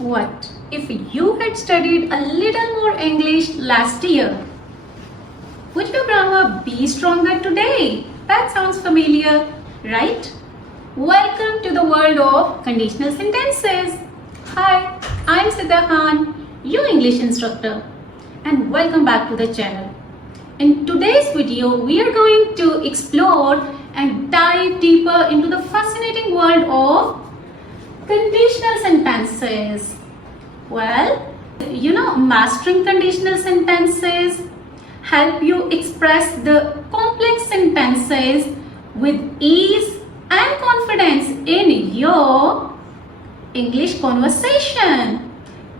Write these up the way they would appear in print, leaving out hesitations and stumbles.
What if you had studied a little more English last year? Would your grammar be stronger today? That sounds familiar, right? Welcome to the world of conditional sentences. Hi, I'm Siddha Khan, your English instructor, and welcome back to the channel. In today's video, we are going to explore and dive deeper into the fascinating world of conditional sentences. Well, mastering conditional sentences help you express the complex sentences with ease and confidence in your English conversation,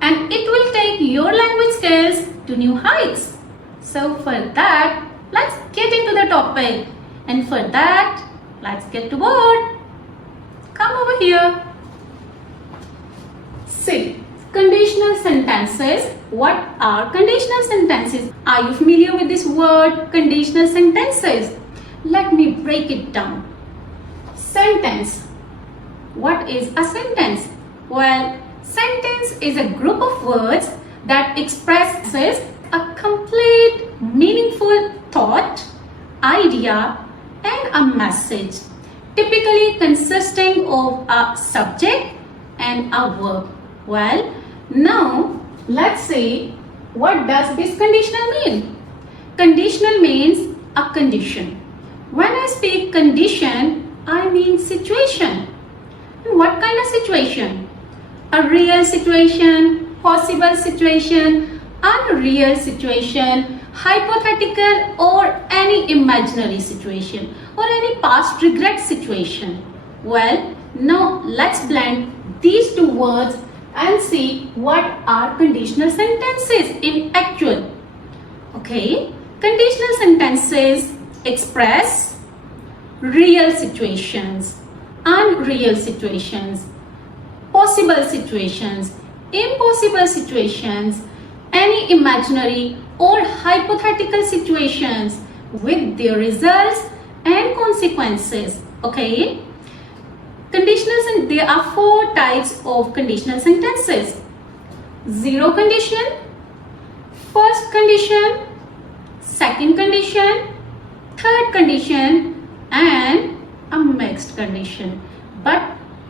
and it will take your language skills to new heights. So for that, let's get into the topic, and for that, let's get to work. Come over here. See, conditional sentences. What are conditional sentences? Are you familiar with this word, conditional sentences? Let me break it down. Sentence. What is a sentence? Well, sentence is a group of words that expresses a complete, meaningful thought, idea, and a message, typically consisting of a subject and a verb. Well, now let's see, what does this conditional mean? Conditional means a condition. When I speak condition, I mean situation. And what kind of situation? A real situation, possible situation, unreal situation, hypothetical, or any imaginary situation, or any past regret situation. Well, now let's blend these two words and see what are conditional sentences in actual. Okay, conditional sentences express real situations, unreal situations, possible situations, impossible situations, any imaginary or hypothetical situations with their results and consequences. Okay, there are four types of conditional sentences: zero condition, first condition, second condition, third condition, and a mixed condition. But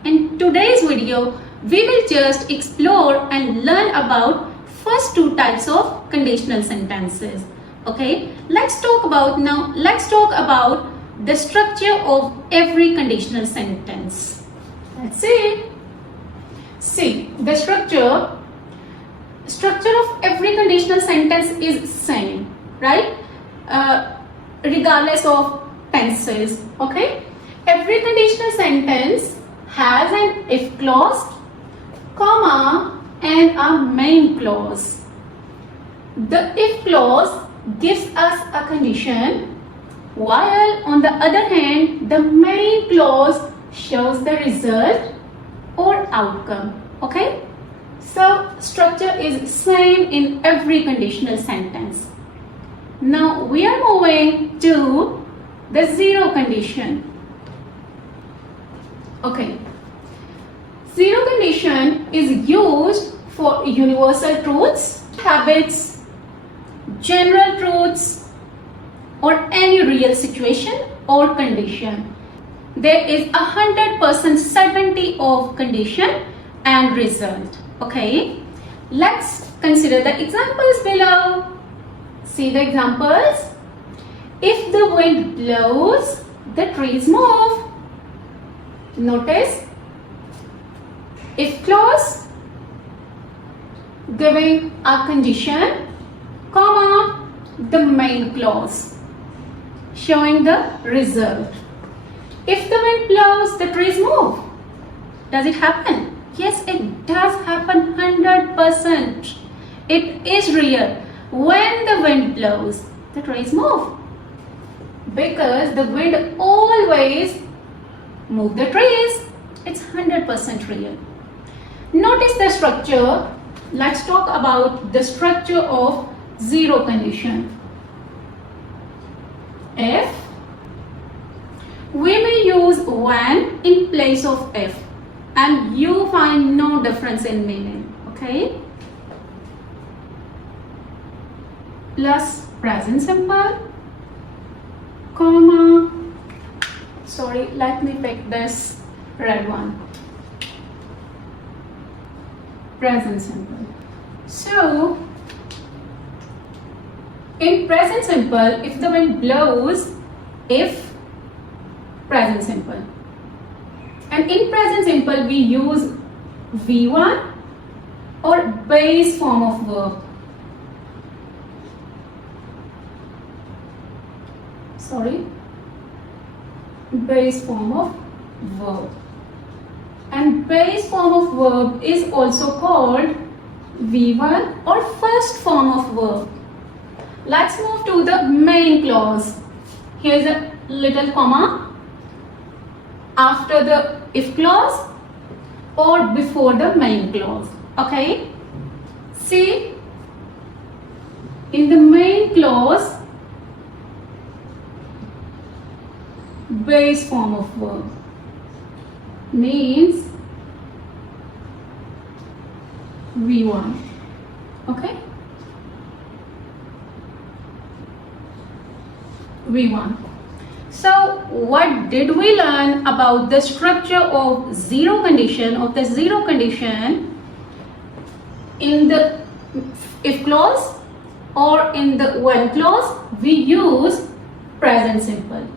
in today's video, we will just explore and learn about first two types of conditional sentences. Okay, let's talk about the structure of every conditional sentence. Let's see. See, the structure of every conditional sentence is same, right? Regardless of tenses. Okay, every conditional sentence has an if clause, comma, and a main clause. The if clause gives us a condition, while on the other hand, the main clause shows the result or outcome. Okay, so structure is same in every conditional sentence. Now we are moving to the zero condition. Okay, zero condition is used for universal truths, habits, general truths, or any real situation or condition. There is 100% certainty of condition and result. Okay, let's consider the examples below. See the examples. If the wind blows, the trees move. Notice, if clause giving a condition, comma, the main clause showing the result. If the wind blows, the trees move. Does it happen? Yes, it does happen 100%. It is real. When the wind blows, the trees move, because the wind always moves the trees. It's 100% real. Notice the structure. Let's talk about the structure of zero condition. If, we may use when in place of if, and you find no difference in meaning. Okay. Plus present simple, comma, sorry, let me pick this red one, present simple. So in present simple, if the wind blows, if present simple, and in present simple we use V1 or base form of verb. Sorry, base form of verb, and base form of verb is also called V1 or first form of verb. Let's move to the main clause. Here's a little comma after the if clause or before the main clause. Okay, see, in the main clause, base form of verb means V1. Okay, V1. So what did we learn about the structure of zero condition, in the if clause or in the when clause we use present simple,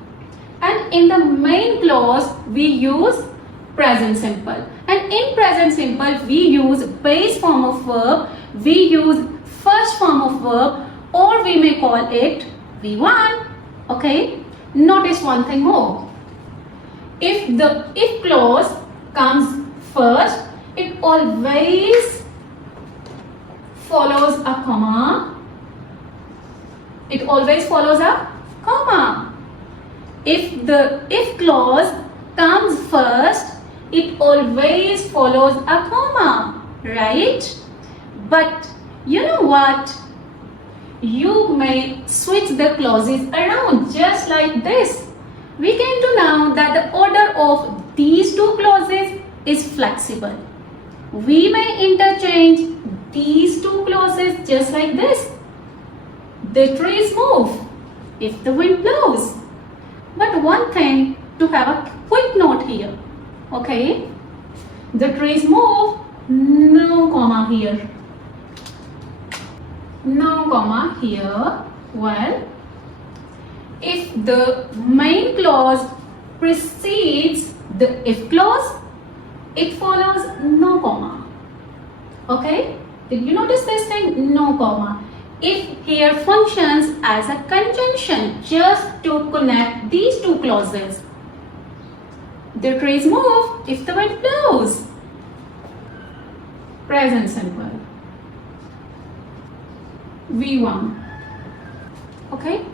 and in the main clause we use present simple, and in present simple we use base form of verb, we use first form of verb, or we may call it V1. Okay, notice one thing more. If the if clause comes first, it always follows a comma. It always follows a comma. If the if clause comes first, it always follows a comma, right? But you know what? You may switch the clauses around just like this. We came to know that the order of these two clauses is flexible. We may interchange these two clauses just like this. The trees move if the wind blows. But one thing to have a quick note here. Okay, the trees move, no comma here. No comma here. Well, if the main clause precedes the if clause, it follows no comma. Okay, did you notice this thing? No comma. If here functions as a conjunction just to connect these two clauses. The trees move if the wind blows. Present simple. V1. Okay,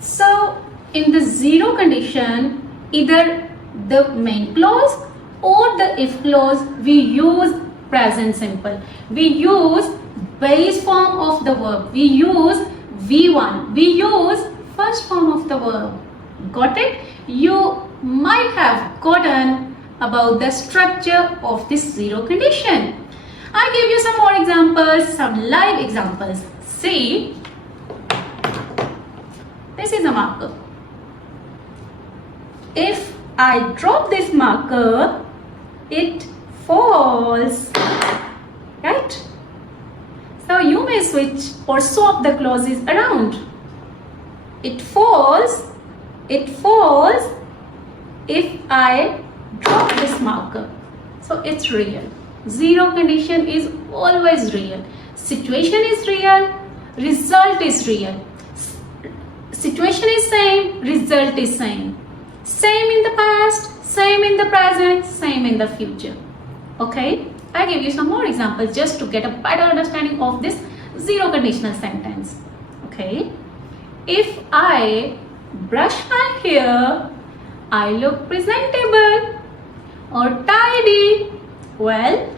so in the zero condition, either the main clause or the if clause, we use present simple. We use base form of the verb. We use V1. We use first form of the verb. Got it? You might have gotten about the structure of this zero condition. I give you some more examples, some live examples. See, this is a marker. If I drop this marker, it falls, right? So you may switch or swap the clauses around. It falls if I drop this marker. So it's real. Zero condition is always real. Situation is real. Result is real. Situation is same. Result is same. Same in the past, same in the present, same in the future. Okay, I give you some more examples just to get a better understanding of this zero conditional sentence. Okay, if I brush my hair, I look presentable or tidy. Well,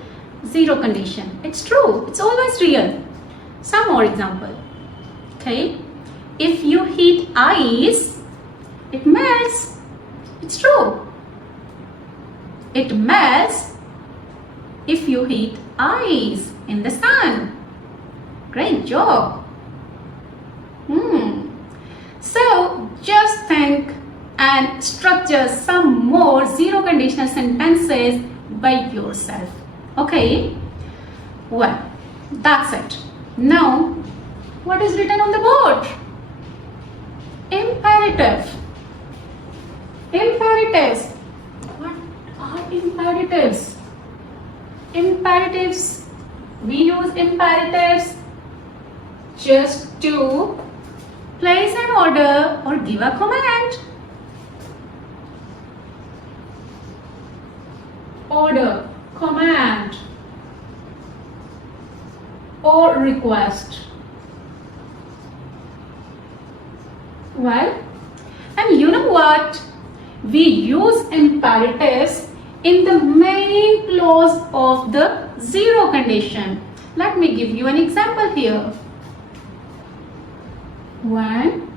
zero condition. It's true. It's always real. Some more example. Okay, if you heat ice, it melts. It's true. It melts if you heat ice in the sun. Great job. So just think and structure some more zero conditional sentences by yourself. Okay? Well, that's it. Now, what is written on the board? Imperative. Imperatives. What are imperatives? Imperatives. We use imperatives just to place an order or give a command. Order, command, or request. Well, and you know what? We use imperatives in the main clause of the zero condition. Let me give you an example here. When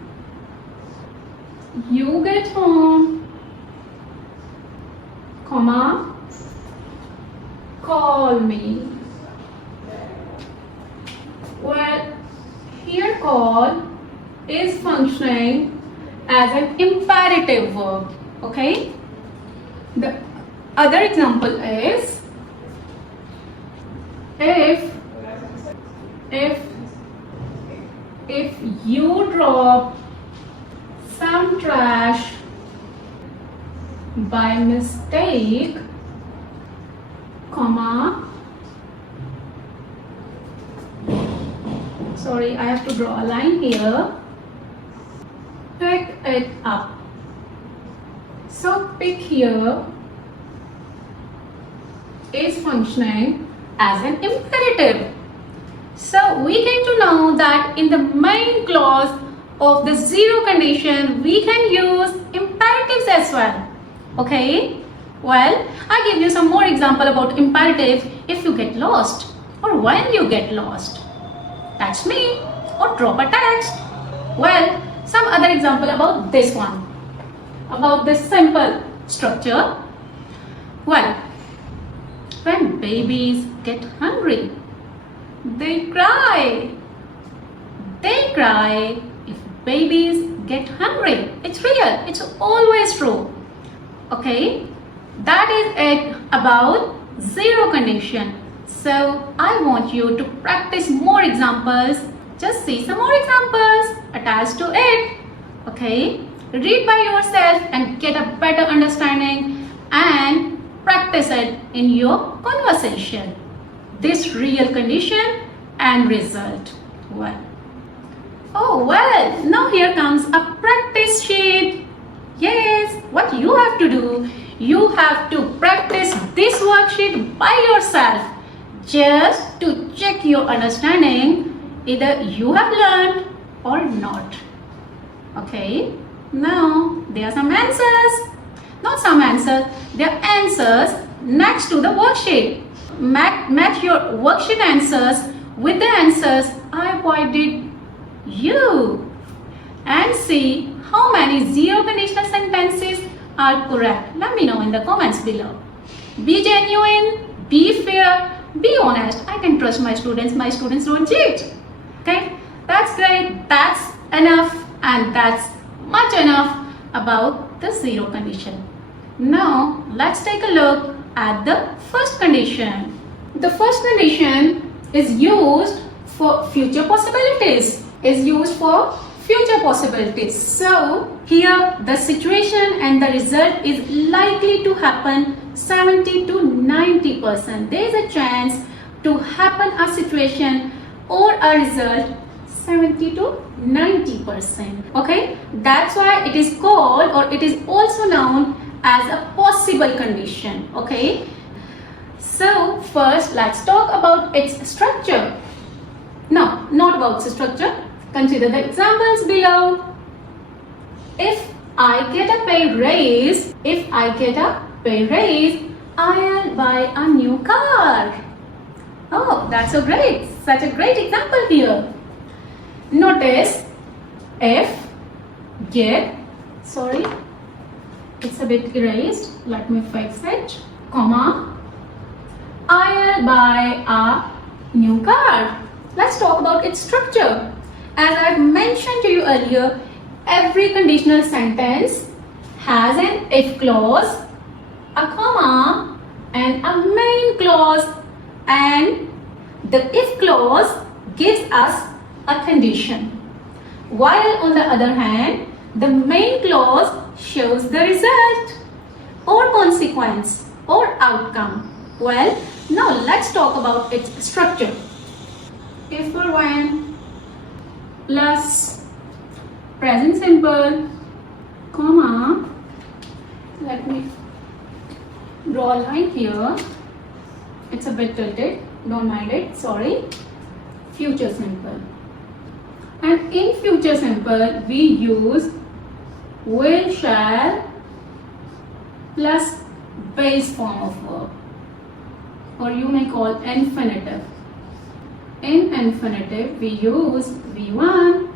you get home, comma, call me. Well, here call is functioning as an imperative verb. Okay? The other example is if you drop some trash by mistake, comma, sorry, I have to draw a line here, pick it up. So pick here is functioning as an imperative. So we get to know that in the main clause of the zero condition, we can use imperatives as well. Okay? Well, I'll give you some more example about imperative if you get lost or when you get lost. That's me. Or drop a text. Well, some other example about this one. About this simple structure. Well, when babies get hungry, they cry. They cry if babies get hungry. It's real. It's always true. Okay? That is it about zero condition. So I want you to practice more examples. Just see some more examples attached to it. Okay? Read by yourself and get a better understanding and practice it in your conversation. This real condition and result. Well. Oh well, now here comes a practice sheet. Yes, what you have to do, you have to practice this worksheet by yourself just to check your understanding, either you have learned or not. Okay, now there are some answers. Not some answers, there are answers next to the worksheet. Match your worksheet answers with the answers I provided you and see how many zero conditional sentences are correct. Let me know in the comments below. Be genuine, be fair, be honest. I can trust my students don't cheat. Okay, that's great, that's enough, and that's much enough about the zero condition. Now let's take a look at the first condition. The first condition is used for future possibilities. So here the situation and the result is likely to happen 70 to 90%. There is a chance to happen a situation or a result 70 to 90%. Okay, that's why it is called, or it is also known as a possible condition. Okay, so first let's talk about its structure. No, not about the structure. Consider the examples below. If I get a pay raise, I'll buy a new car. Oh, that's so great. Such a great example here. Notice if, get, sorry, it's a bit erased. Let me fix it. Comma, I'll buy a new car. Let's talk about its structure. As I've mentioned to you earlier, every conditional sentence has an if clause, a comma, and a main clause, and the if clause gives us a condition, while on the other hand, the main clause shows the result or consequence or outcome. Well, now let's talk about its structure. If or when plus present simple, comma, let me draw a line here. It's a bit tilted, don't mind it, sorry. Future simple. And in future simple, we use will, shall plus base form of verb, or you may call infinitive. In infinitive, we use V1.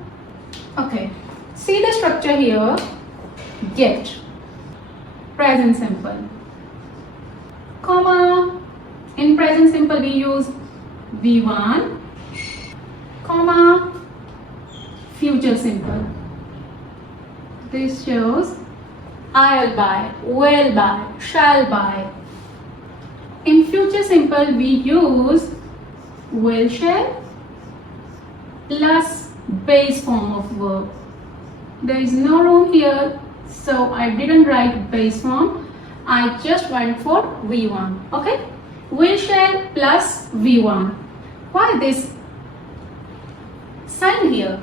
Okay, see the structure here. Get, present simple, comma. In present simple, we use V1, comma, future simple. This shows I'll buy, will buy, shall buy. In future simple, we use will, shall plus base form of verb. There is no room here, so I didn't write base form. I just went for V1. Okay, will, shall plus V1. Why this sign here?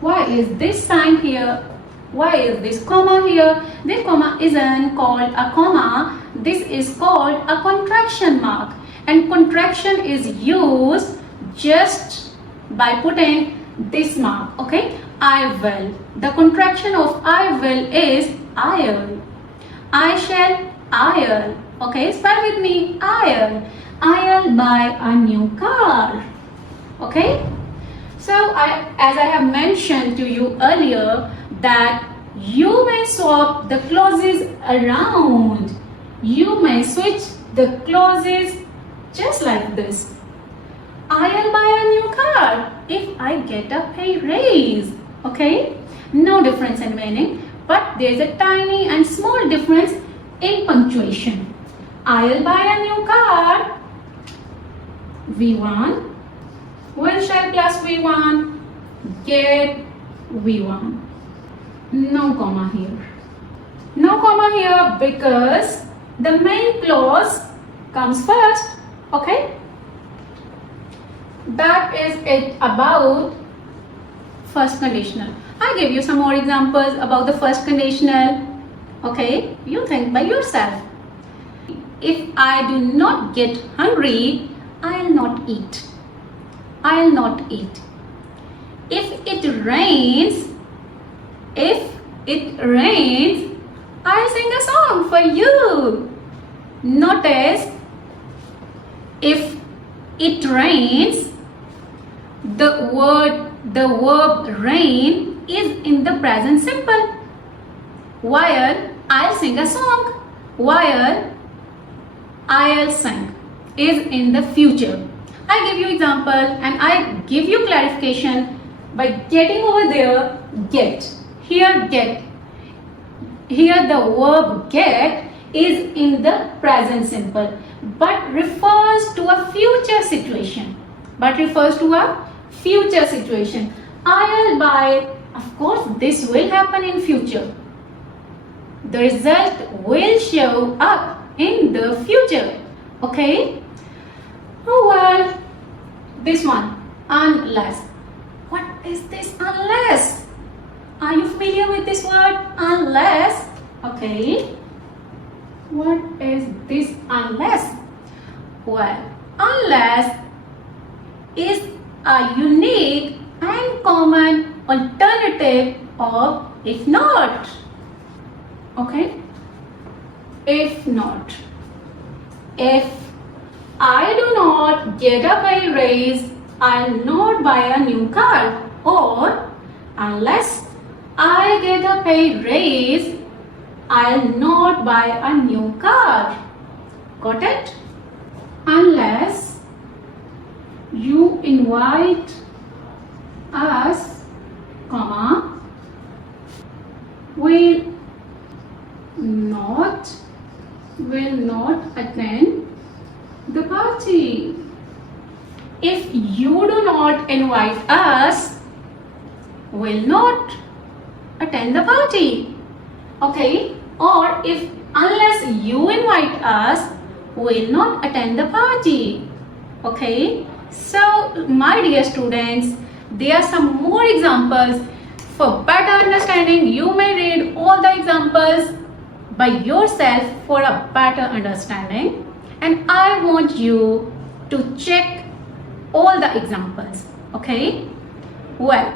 Why is this sign here? Why is this comma here? This comma isn't called a comma. This is called a contraction mark. And contraction is used just by putting this mark. Okay? I will. The contraction of I will is I'll. I shall, I'll. Okay? Spell with me. I'll. I'll buy a new car. Okay? So, as I have mentioned to you earlier, that you may swap the clauses around. You may switch the clauses just like this. I'll buy a new car if I get a pay raise. Okay? No difference in meaning, but there is a tiny and small difference in punctuation. I'll buy a new car. V1. Will, shall plus V1, get V1. No comma here. No comma here because the main clause comes first. Okay? That is it about first conditional. I give you some more examples about the first conditional. Okay? You think by yourself. If I do not get hungry, I'll not eat. I'll not eat. If it rains, I'll sing a song for you. Notice, if it rains, the verb rain is in the present simple, while I'll sing a song, while I'll sing is in the future. I give you example and I give you clarification by getting over there get. Here get. Here the verb get is in the present simple but refers to a future situation. I'll buy, of course this will happen in future. The result will show up in the future. Okay? Oh well, this one, unless. What is this unless? Are you familiar with this word unless? Okay. What is this unless? Well, unless is a unique and common alternative of if not. Okay? If not. If I do not get a pay raise, I'll not buy a new car. Or unless I get a pay raise, I'll not buy a new car. Got it? Unless you invite us, comma, will not attend the party. If you do not invite us, will not attend the party. Okay? Or if unless you invite us, will not attend the party. Okay? So, my dear students, there are some more examples. For better understanding, you may read all the examples by yourself for a better understanding. And I want you to check all the examples. Okay? Well,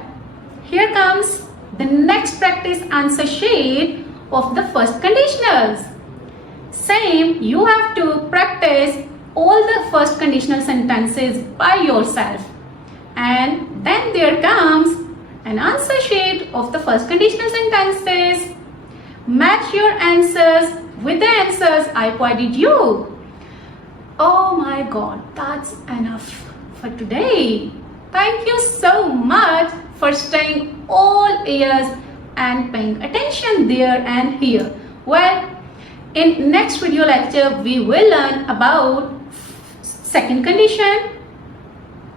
here comes the next practice answer sheet of the first conditionals. Same, you have to practice all the first conditional sentences by yourself. And then there comes an answer sheet of the first conditional sentences. Match your answers with the answers I provided you. Oh my God, that's enough for today. Thank you so much for staying all ears and paying attention there and here. Well, in next video lecture, we will learn about second condition,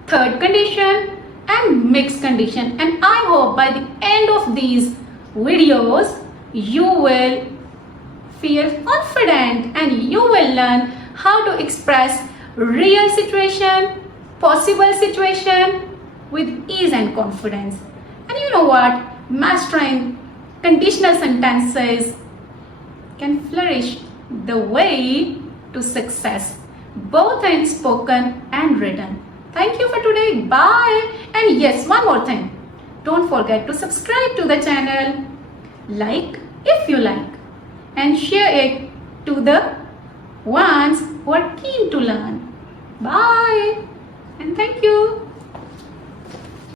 third condition and mixed condition. And I hope by the end of these videos, you will feel confident and you will learn how to express real situation, possible situation with ease and confidence. And you know what? Mastering conditional sentences can flourish the way to success, both in spoken and written. Thank you for today. Bye. And yes, one more thing. Don't forget to subscribe to the channel, like if you like, and share it to the ones who are keen to learn. Bye. And thank you.